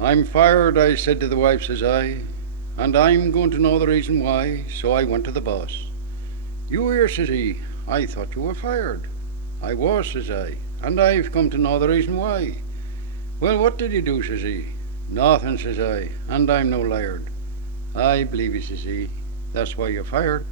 I'm fired, I said to the wife, says I, and I'm going to know the reason why, so I went to the boss. You here, says he, I thought you were fired. I was, says I, and I've come to know the reason why. Well, what did you do, says he. Nothing, says I, and I'm no liar. I believe you, says he, that's why you're fired.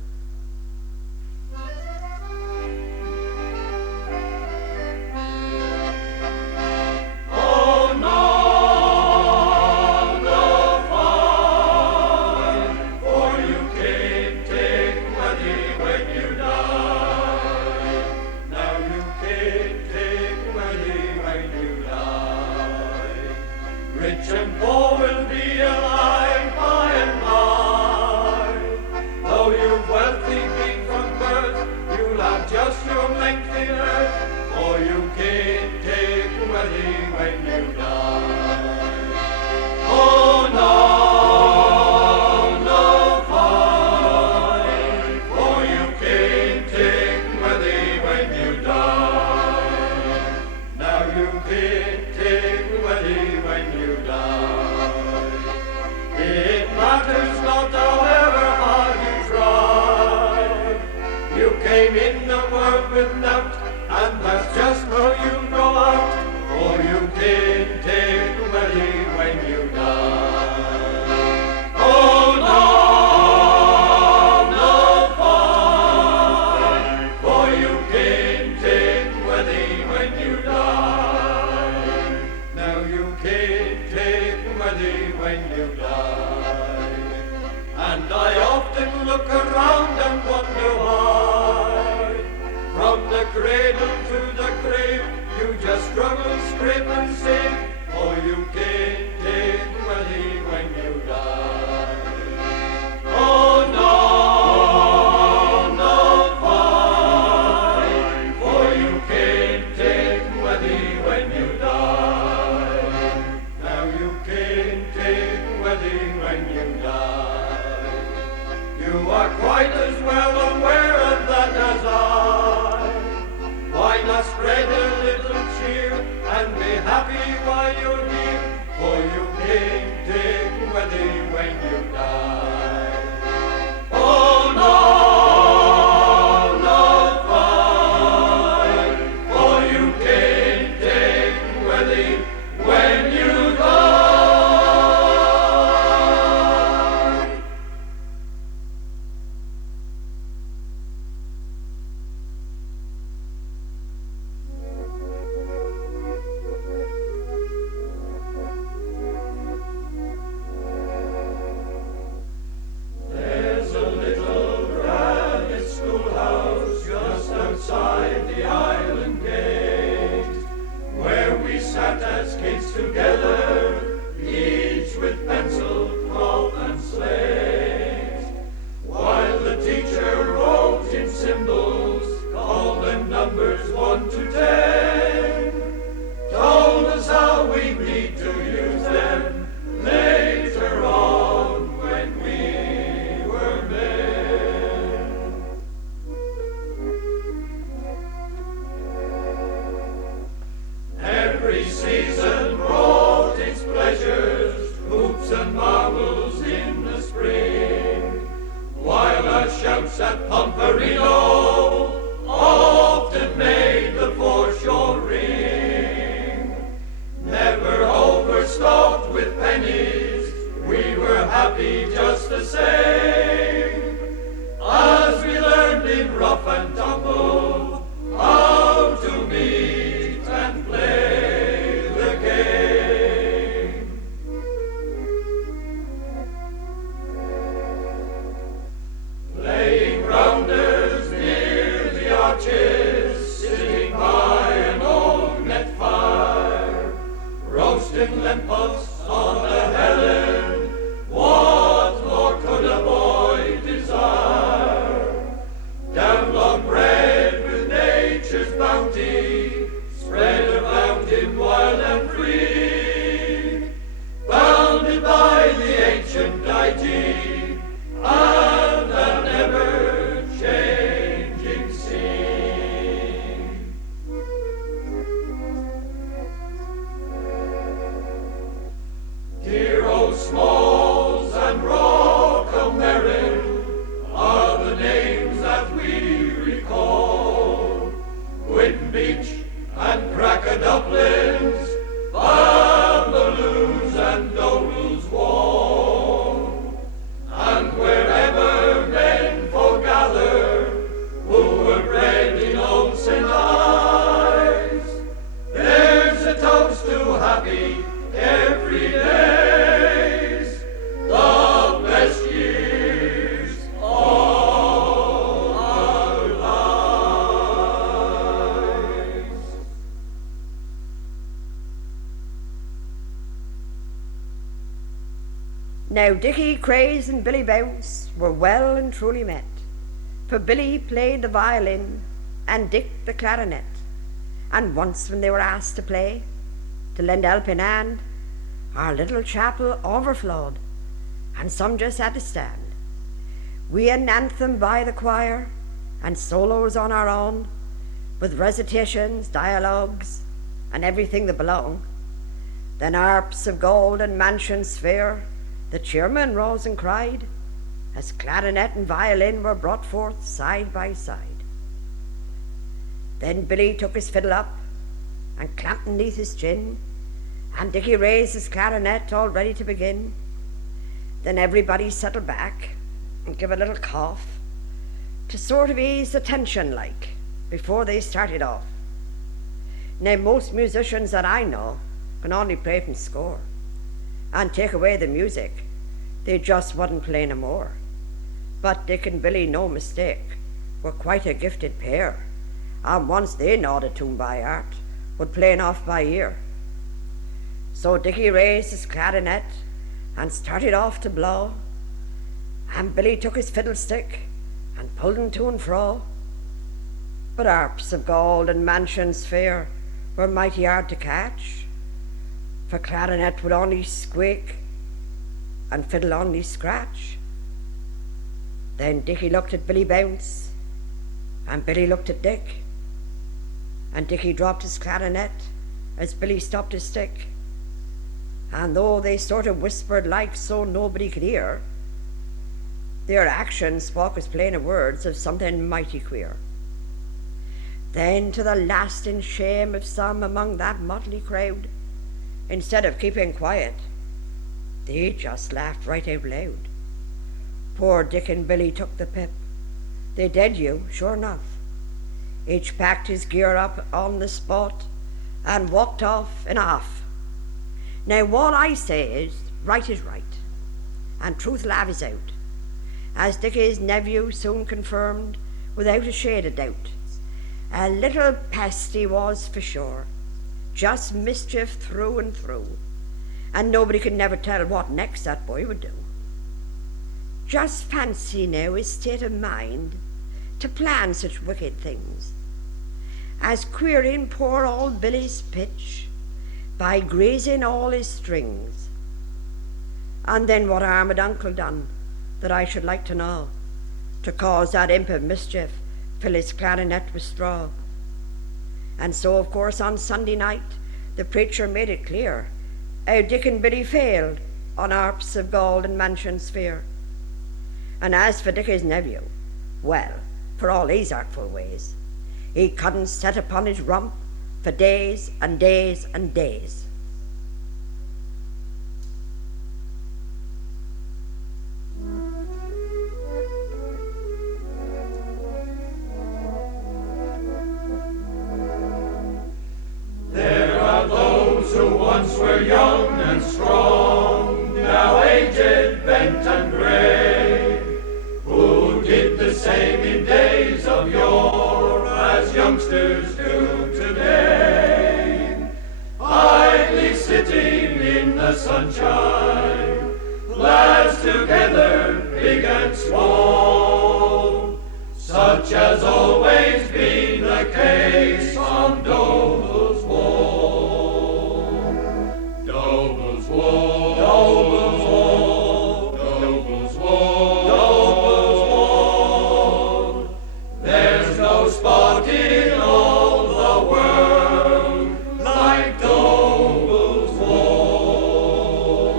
Playing rounders near duplins, bamboos and dodels warm, and wherever men foregather, who were bred in old St. Ives, there's a toast to happy every days, the best years of our lives. Now Dickie Craze and Billy Bounce were well and truly met, for Billy played the violin and Dick the clarinet, and once when they were asked to play, to lend helping hand, our little chapel overflowed, and some just had to stand. We had an anthem by the choir, and solos on our own, with recitations, dialogues, and everything that belonged. Then harps of gold and mansions fair, the chairman rose and cried, as clarinet and violin were brought forth side by side. Then Billy took his fiddle up and clamped beneath his chin, and Dickie raised his clarinet all ready to begin. Then everybody settled back and gave a little cough to sort of ease the tension like before they started off. Now most musicians that I know can only play from score, and take away the music, they just wouldn't play no more. But Dick and Billy, no mistake, were quite a gifted pair, and once they knowed a tune by heart, would play it off by ear. So Dickie raised his clarinet and started off to blow, and Billy took his fiddlestick and pulled him to and fro. But harps of gold and mansions fair were mighty hard to catch, for clarinet would only squeak and fiddle only scratch. Then Dickie looked at Billy Bounce, and Billy looked at Dick, and Dickie dropped his clarinet as Billy stopped his stick. And though they sort of whispered like so nobody could hear, their actions spoke as plain as words of something mighty queer. Then to the lasting shame of some among that motley crowd, instead of keeping quiet, they just laughed right out loud. Poor Dick and Billy took the pip. They did you, sure enough. Each packed his gear up on the spot and walked off in a huff. Now what I say is right, and truth lavies out, as Dickie's nephew soon confirmed without a shade of doubt. A little pest he was for sure, just mischief through and through, and nobody could never tell what next that boy would do. Just fancy now his state of mind to plan such wicked things as queering poor old Billy's pitch by grazing all his strings. And then what harm had Uncle done, that I should like to know, to cause that imp of mischief fill his clarinet with straw? And so of course on Sunday night the preacher made it clear how Dick and Billy failed on harps of gold and mansions fair. And as for Dickie's nephew, well, for all his artful ways, he couldn't set upon his rump for days and days and days. There are those who once were young and strong, now aged, bent and grey, who did the same in days of yore as youngsters do today, idly sitting in the sunshine, lads together, big and small, such has always been the case on Doble's Wall. Doble's Wall, Doble's Wall, Doble's Wall, Doble's Wall. There's no spot in all the world like Doble's Wall.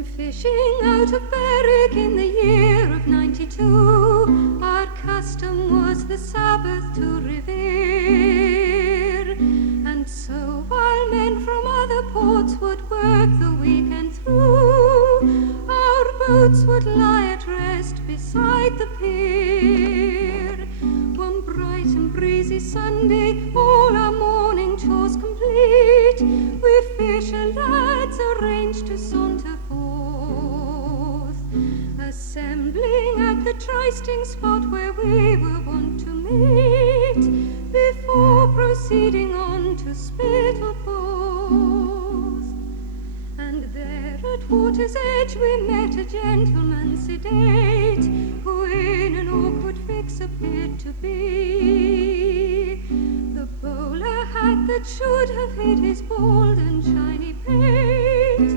When fishing out of Bardic in the year of 92, our custom was the Sabbath to revere. And so while men from other ports would work the weekend through, our boats would lie at rest beside the pier. One bright and breezy Sunday, all our morning chores complete, we fisher lads arranged to saunter forth, assembling at the trysting spot where we were wont to meet, before proceeding on to Spittleforth. And there at water's edge we met a gentleman sedate, who in an awkward fix appeared to be. The bowler hat that should have hid his bald and shiny pate,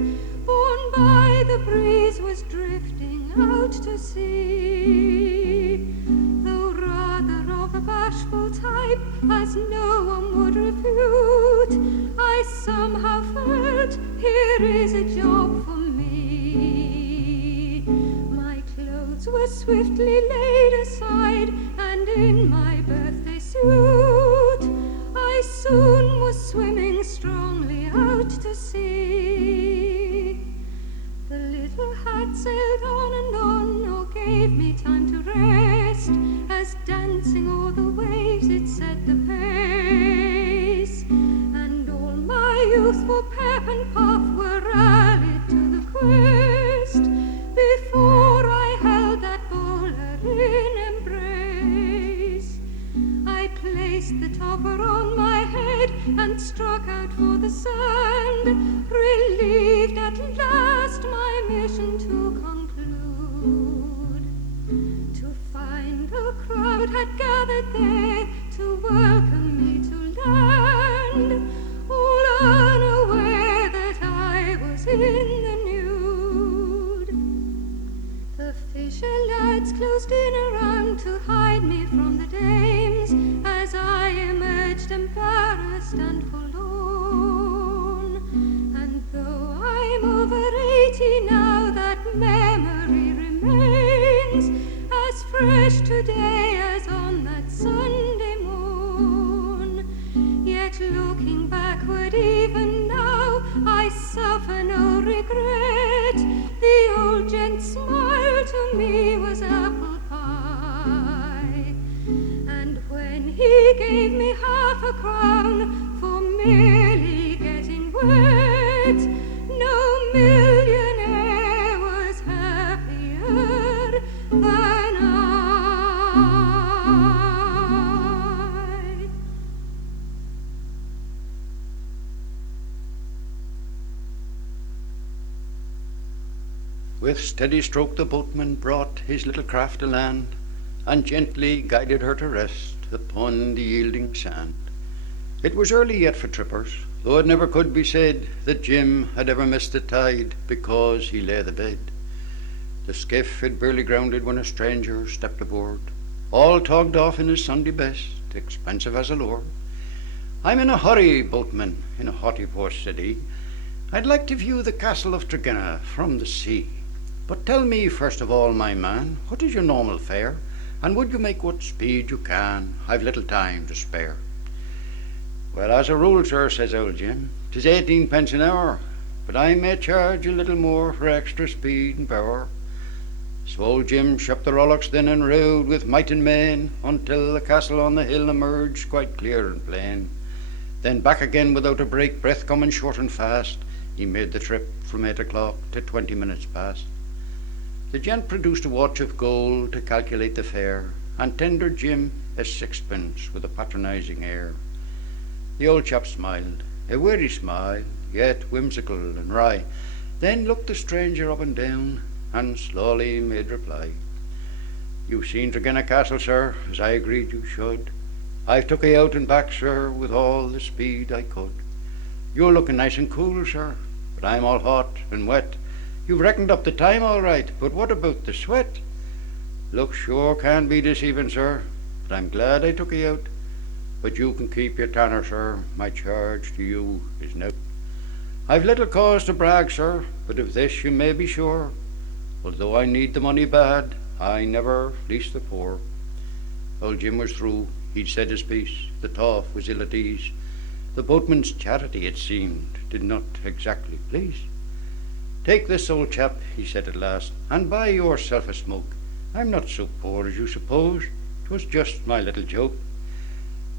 borne by the breeze, was drifting out to sea. Though rather of a bashful type, as no one would refute, I somehow felt here is a job for me. My clothes were swiftly laid aside, and in my birthday suit I soon was swimming strongly out to sea. The little hat sailed on and on, nor gave me time to rest, as dancing o'er the waves it set the pace. And all my youthful pep and puff were rallied to the quest, before I held that bowler in embrace. I placed the topper on my head and struck out for the sand, relieved at last my mission to conclude, to find a crowd had gathered there to welcome me to land, all unaware that I was in the nude. The fisher lads closed in around to hide me from the dames, as I emerged embarrassed and forlorn. And though I'm over 80 now, that memory remains as fresh today as on that Sunday morn. Yet looking backward even now, I suffer no regret. The old gent's smile to me was apple pie, and when he gave me half a crown for merely getting wet, no millionaire was happier than I. With steady stroke the boatman brought his little craft to land, and gently guided her to rest upon the yielding sand. It was early yet for trippers, though it never could be said that Jim had ever missed the tide because he lay the bed. The skiff had barely grounded when a stranger stepped aboard, all togged off in his Sunday best, expensive as a lord. "I'm in a hurry, boatman," in a haughty voice said he. "I'd like to view the castle of Tregenna from the sea. But tell me, first of all, my man, what is your normal fare? And would you make what speed you can? I've little time to spare." "Well, as a rule, sir," says old Jim, "'tis 18 pence an hour, but I may charge a little more for extra speed and power." So old Jim shipped the rowlocks then and rowed with might and main, until the castle on the hill emerged quite clear and plain. Then back again without a break, breath coming short and fast, he made the trip from 8 o'clock to 20 minutes past. The gent produced a watch of gold to calculate the fare, and tendered Jim a sixpence with a patronizing air. The old chap smiled, a weary smile, yet whimsical and wry, then looked the stranger up and down, and slowly made reply. "You've seen Tregenna Castle, sir, as I agreed you should. I've took 'ee out and back, sir, with all the speed I could. You're looking nice and cool, sir, but I'm all hot and wet. You've reckoned up the time all right, but what about the sweat? Look sure can be deceiving, sir, but I'm glad I took 'ee out. But you can keep your tanner, sir, my charge to you is no." I've little cause to brag, sir, but of this you may be sure. Although I need the money bad, I never fleece the poor. Old Jim was through. He'd said his piece. The toff was ill at ease. The boatman's charity, it seemed, did not exactly please. Take this, old chap, he said at last, and buy yourself a smoke. I'm not so poor as you suppose. 'Twas just my little joke.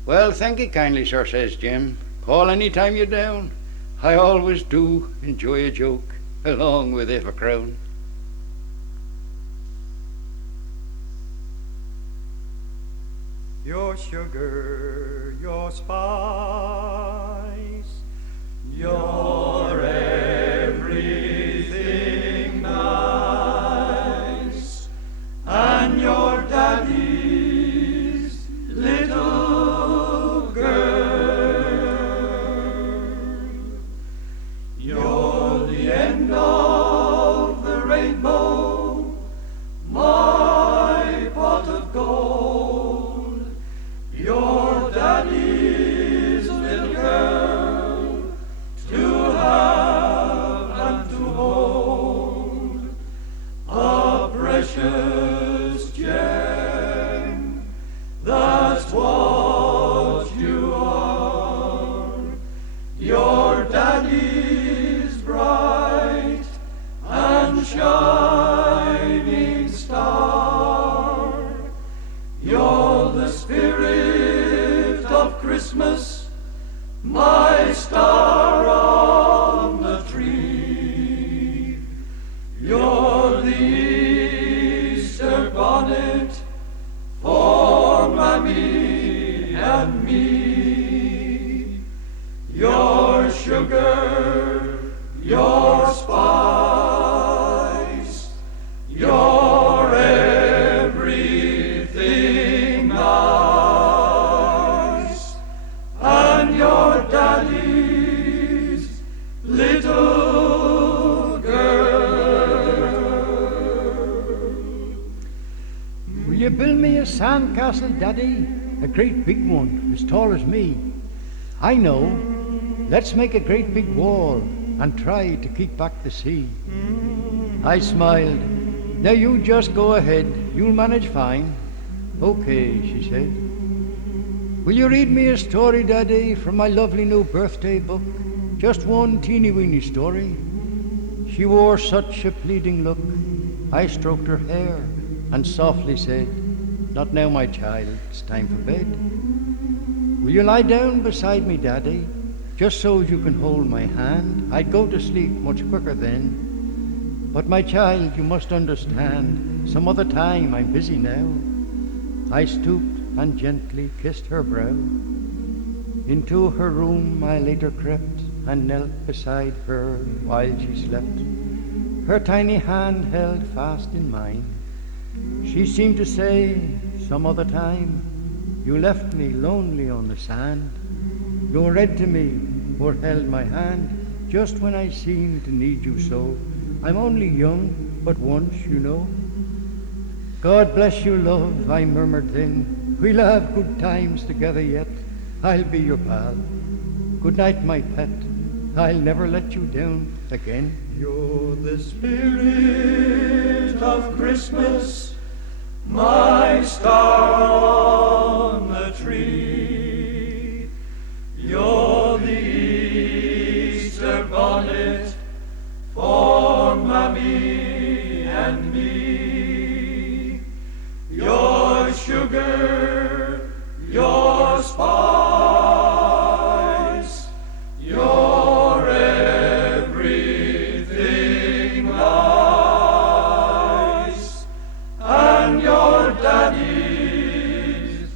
Well, thank ye kindly, sir, says Jim. Call any time you're down. I always do enjoy a joke, along with half a crown. Your sugar, your spice, your everything nice, and your daddy's little girl. You're the end of the rainbow, my pot of gold. Your daddy's little girl to have and to hold, a precious gem, that's what you are. Your daddy's bright and shining star. You're the spirit of Christmas, my star on the tree. You're the Easter bonnet for Mammy and me. Your sugar, your spice, your everything nice, and your daddy's little girl. Will you build me a sandcastle, Daddy? A great big one, as tall as me. I know. Let's make a great big wall and try to keep back the sea. I smiled. Now you just go ahead. You'll manage fine. Okay, she said. Will you read me a story, Daddy, from my lovely new birthday book? Just one teeny-weeny story. She wore such a pleading look. I stroked her hair and softly said, not now, my child, it's time for bed. Will you lie down beside me, Daddy, just so you can hold my hand? I'd go to sleep much quicker then. But my child, you must understand, some other time, I'm busy now. I stooped and gently kissed her brow. Into her room I later crept and knelt beside her while she slept. Her tiny hand held fast in mine. She seemed to say, some other time, you left me lonely on the sand. You read to me or held my hand just when I seemed to need you so. I'm only young, but once, you know. God bless you, love, I murmured then. We'll have good times together yet. I'll be your pal. Good night, my pet. I'll never let you down again. You're the spirit of Christmas, my star on the tree. You're the Easter bonnet for Mammy and me. Your sugar, your spice, your everything nice, and your daddy's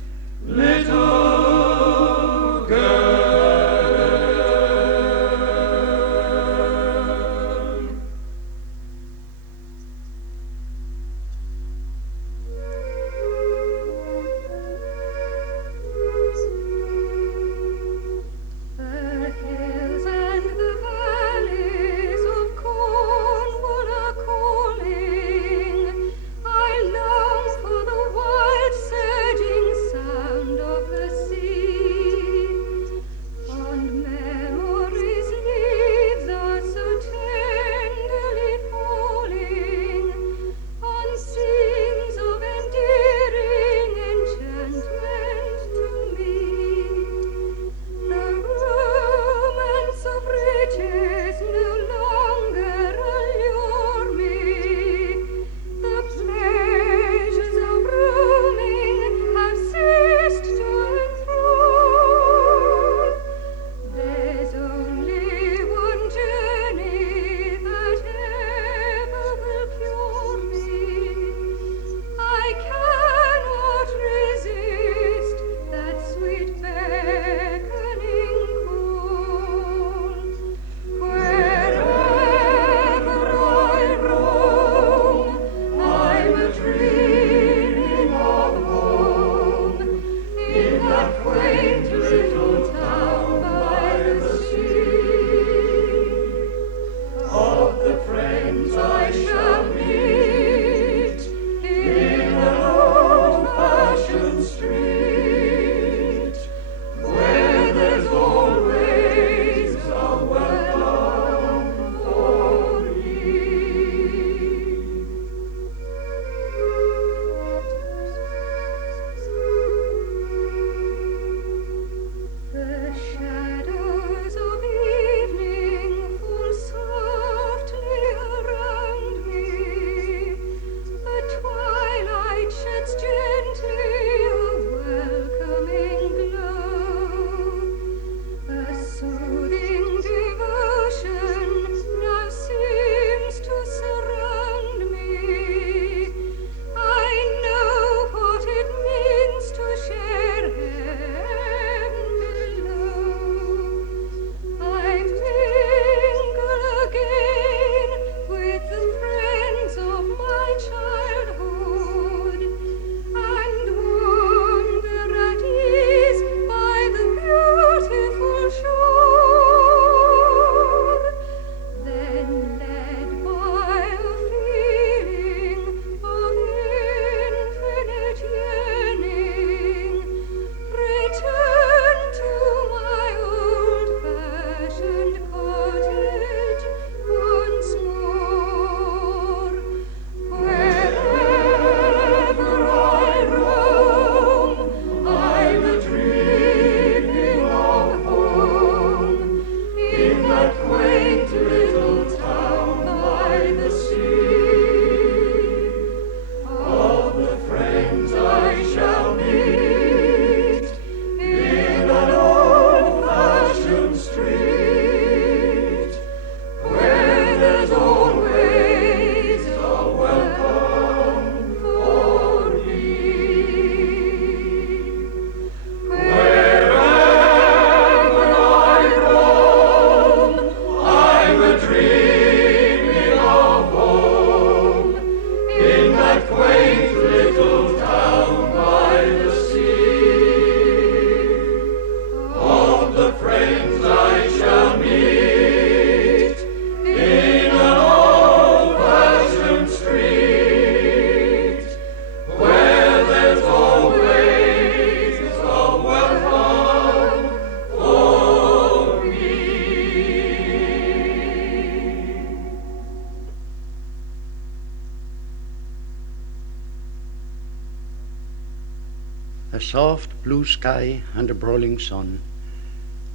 A soft blue sky and a broiling sun.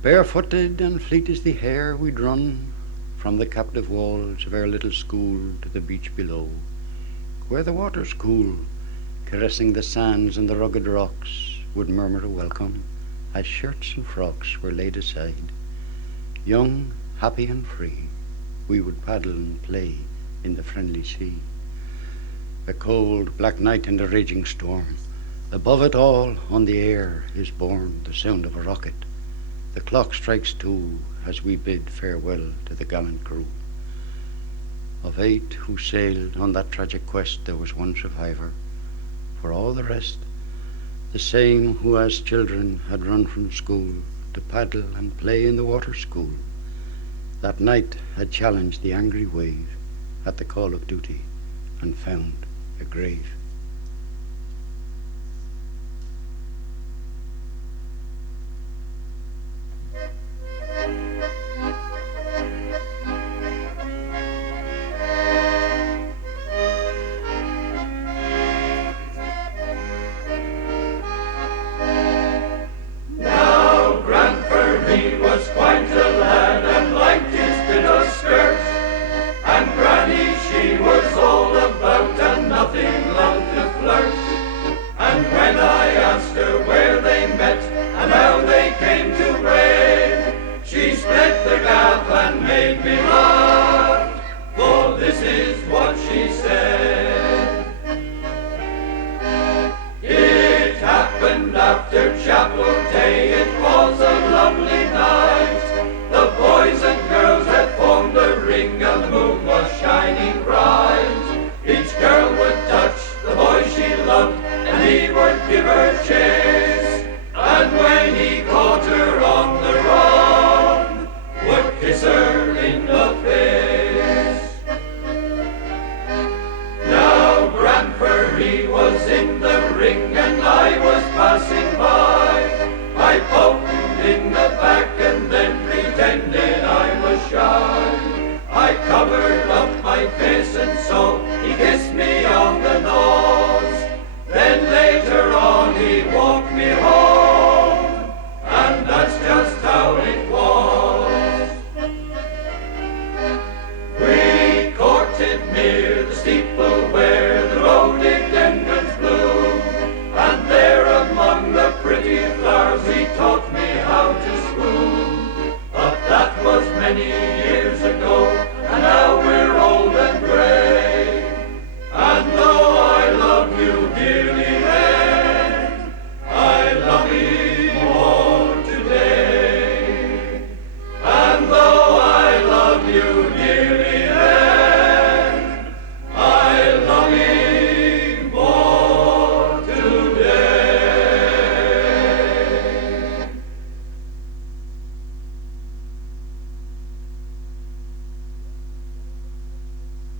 Barefooted and fleet as the hare, we'd run from the captive walls of our little school to the beach below, where the water's cool, caressing the sands and the rugged rocks, would murmur a welcome as shirts and frocks were laid aside. Young, happy and free, we would paddle and play in the friendly sea. A cold, black night and a raging storm. Above it all, on the air, is borne the sound of a rocket. The clock strikes 2 as we bid farewell to the gallant crew. Of 8 who sailed on that tragic quest, there was one survivor. For all the rest, the same who as children had run from school to paddle and play in the water school, that night had challenged the angry wave at the call of duty and found a grave.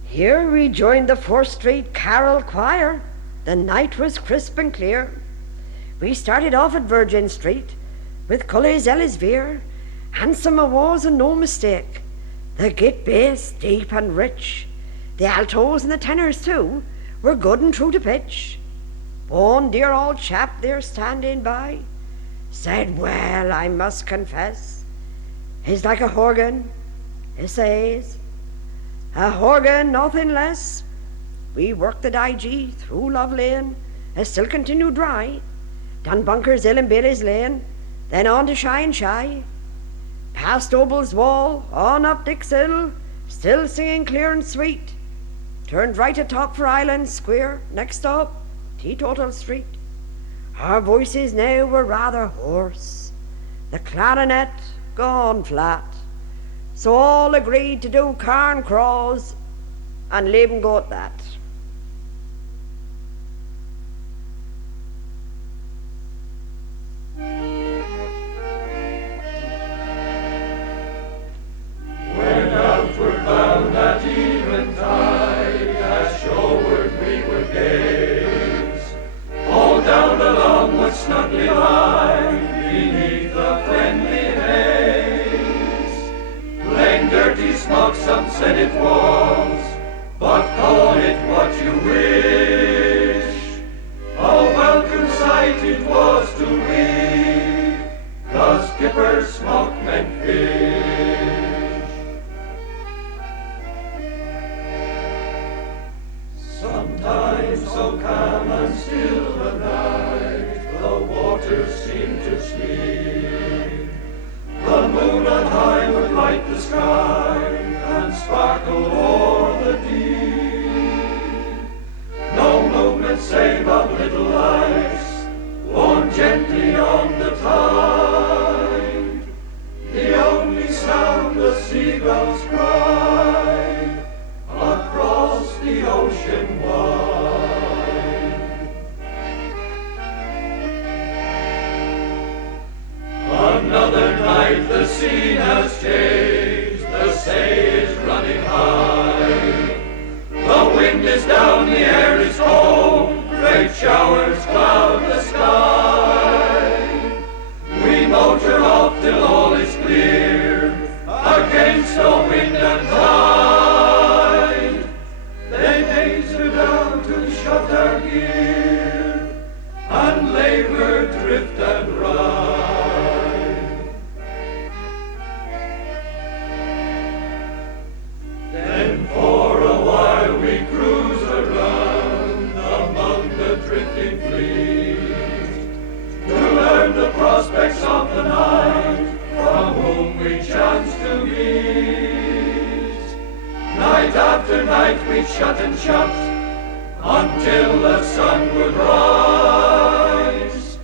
Here we joined the 4th Street Carol Choir. The night was crisp and clear. We started off at Virgin Street with colours Ellisveer, handsome a was and no mistake. The git bass deep and rich, the altos and the tenors too were good and true to pitch. One dear old chap there standing by said, well, I must confess, he's like a organ, he says. A organ, nothing less. We worked the IG through Love Lane, as still continued dry, down Bunker's Hill and Bailey's Lane, then on to Shy and Shy, past Obel's Wall, on up Dick's Hill, still singing clear and sweet, turned right at top for Island Square, next stop, Teetotal Street. Our voices now were rather hoarse, the clarinet gone flat, so all agreed to do Carn Craws and Leben got that. When outward bound at eventide, as shoreward we would gaze, all down along would snugly lie beneath the friendly haze. Plain dirty smoke, some said it was, but call it what you wish. A welcome sight it was. ocean wide. Another night the scene has changed, the sea is running high. The wind is down, the air is cold, great showers cloud the sky. We motor off till all is clear, against the wind and tide. Then hasten down to shut our gear, and labour, drift and ride. Then for a while we cruise around among the drifting fleet, to learn the prospects of the night, from whom we chance to meet. Night after night we shut and shut, until the sun would rise,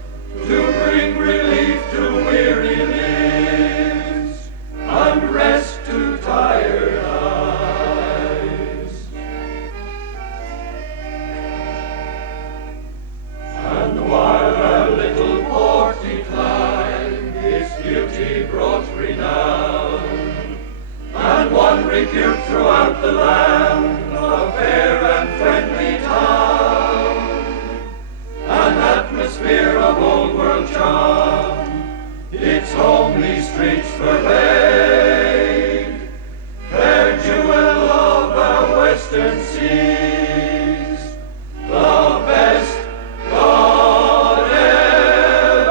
to bring relief to weary limbs, and rest to tired eyes. And while our little port declined, its beauty brought renown, and one repute throughout the land, a fair and friendly town, an atmosphere of old world charm, its homely streets pervade, fair jewel of our western seas, the best God ever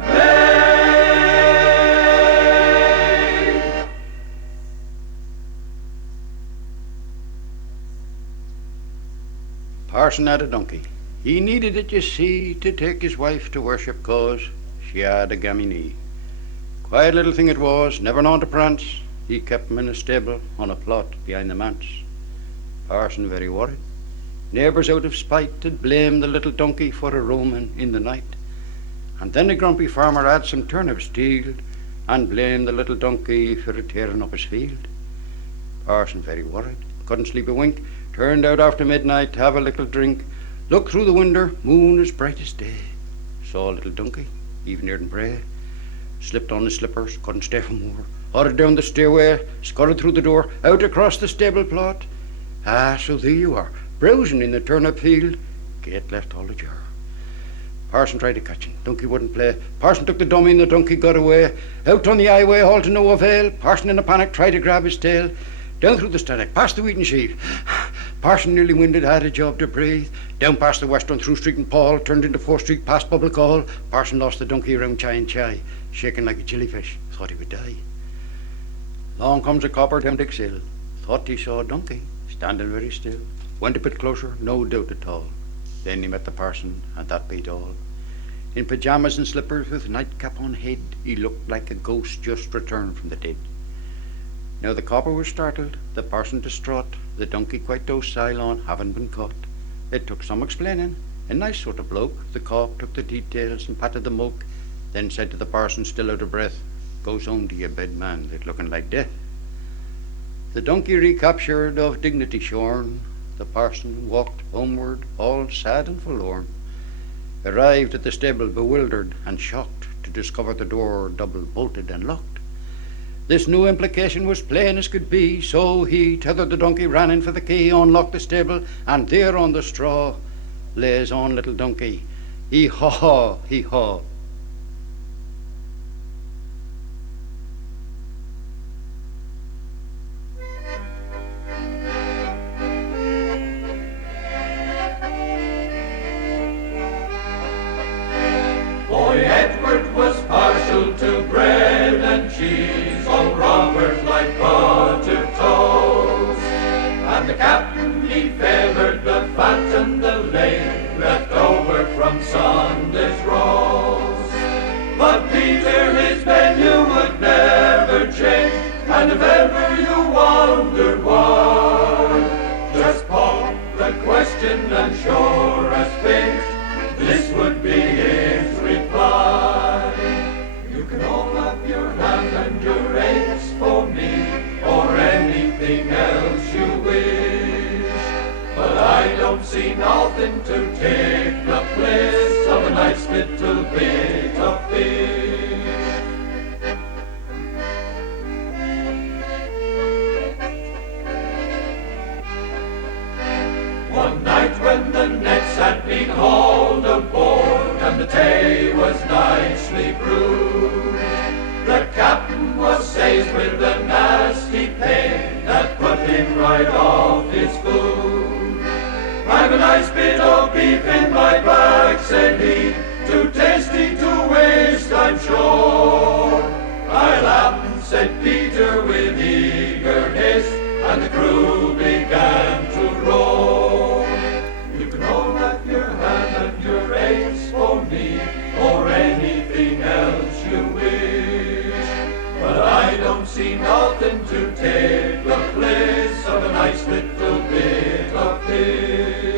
made. Parson had a donkey. He needed it, you see, to take his wife to worship, 'cause she had a gammy knee. Quiet little thing it was, never known to prance. He kept him in a stable on a plot behind the manse. Parson very worried. Neighbours out of spite had blamed the little donkey for a roaming in the night. And then the grumpy farmer had some turnips stealed, and blamed the little donkey for a tearing up his field. Parson very worried, couldn't sleep a wink, turned out after midnight to have a little drink, looked through the window, moon as bright as day. Saw a little donkey, even near and bray. Slipped on his slippers, couldn't stay for more. Ordered down the stairway, scuttled through the door, out across the stable plot. So there you are, browsing in the turnip field, gate left all ajar. Parson tried to catch him, donkey wouldn't play. Parson took the dummy and the donkey got away. Out on the highway, all to no avail. Parson in a panic tried to grab his tail. Down through the Stannock, past the wheaten sheaf. Parson nearly winded, had a job to breathe. Down past the Western, through Street and Paul, turned into 4th Street, past Public Hall. Parson lost the donkey around Chai and Chai, shaking like a jellyfish, thought he would die. Long comes a copper down Dick's Hill, thought he saw a donkey, standing very still. Went a bit closer, no doubt at all. Then he met the parson, and that beat all. In pyjamas and slippers, with nightcap on head, he looked like a ghost just returned from the dead. Now the copper was startled, the parson distraught, the donkey quite docile on having been caught. It took some explaining. A nice sort of bloke, the cop took the details and patted the mug, then said to the parson, still out of breath, "Goes home to your bed, man, it looking like death." The donkey recaptured, of dignity shorn, the parson walked homeward, all sad and forlorn. Arrived at the stable, bewildered and shocked, to discover the door double bolted and locked. This new implication was plain as could be, so he tethered the donkey, ran in for the key, unlocked the stable, and there on the straw lay his own little donkey. Hee-haw, hee-haw. Boy Edward was partial to bread and cheese, old Robert like buttered toast, and the captain he favoured the fat and the lean left over from Sunday's roast. But Peter his menu would never change, and if ever you wondered why, just pop the question and sure as fate, this would be his reply. You can hold up your hand and your eggs for me, or anything else you wish, I don't see nothing to take the place of a nice little bit of fish. One night when the nets had been hauled aboard and the tay was nicely brewed, the captain was seized with a nasty pain that put him right off his food. I've a nice bit of beef in my bag, said he, too tasty to waste, I'm sure. I'll have, said Peter with eager haste, and the crew began to roar. You can all have your hand and your eggs for me, or anything else you wish, but I don't see nothing to take the place of a nice little bit of fish.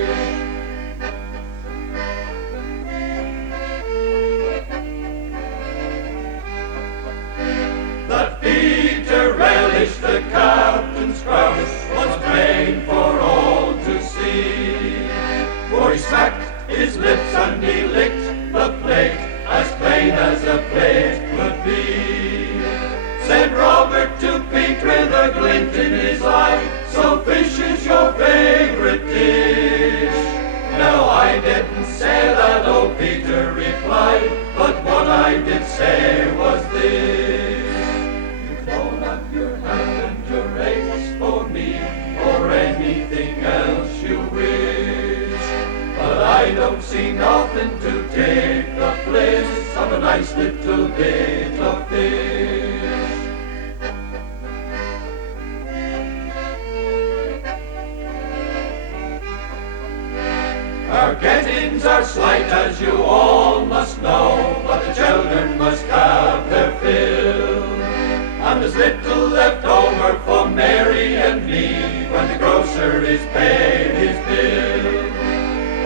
That Peter relished the captain's grouse was plain for all to see, for he smacked his lips and he licked the plate as plain as a plate could be. Said Robert to Pete with a glint in his eye, so fish is your favourite dish. No, I didn't say that, old Peter replied, but what I did say was this. You can all have your hand and your eggs for me, or anything else you wish, but I don't see nothing to take the place of a nice little bit of fish. Our gettings are slight, as you all must know, but the children must have their fill, and there's little left over for Mary and me when the grocer is paid his bill.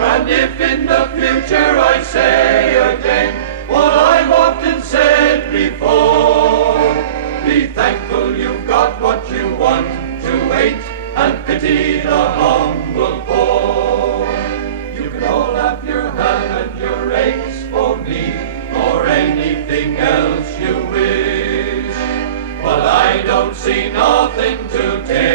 And if in the future I say again what I've often said before, be thankful you've got what you want to eat, and pity the humble poor. You can all have your hand and your eggs for me, or anything else you wish, but I don't see nothing to take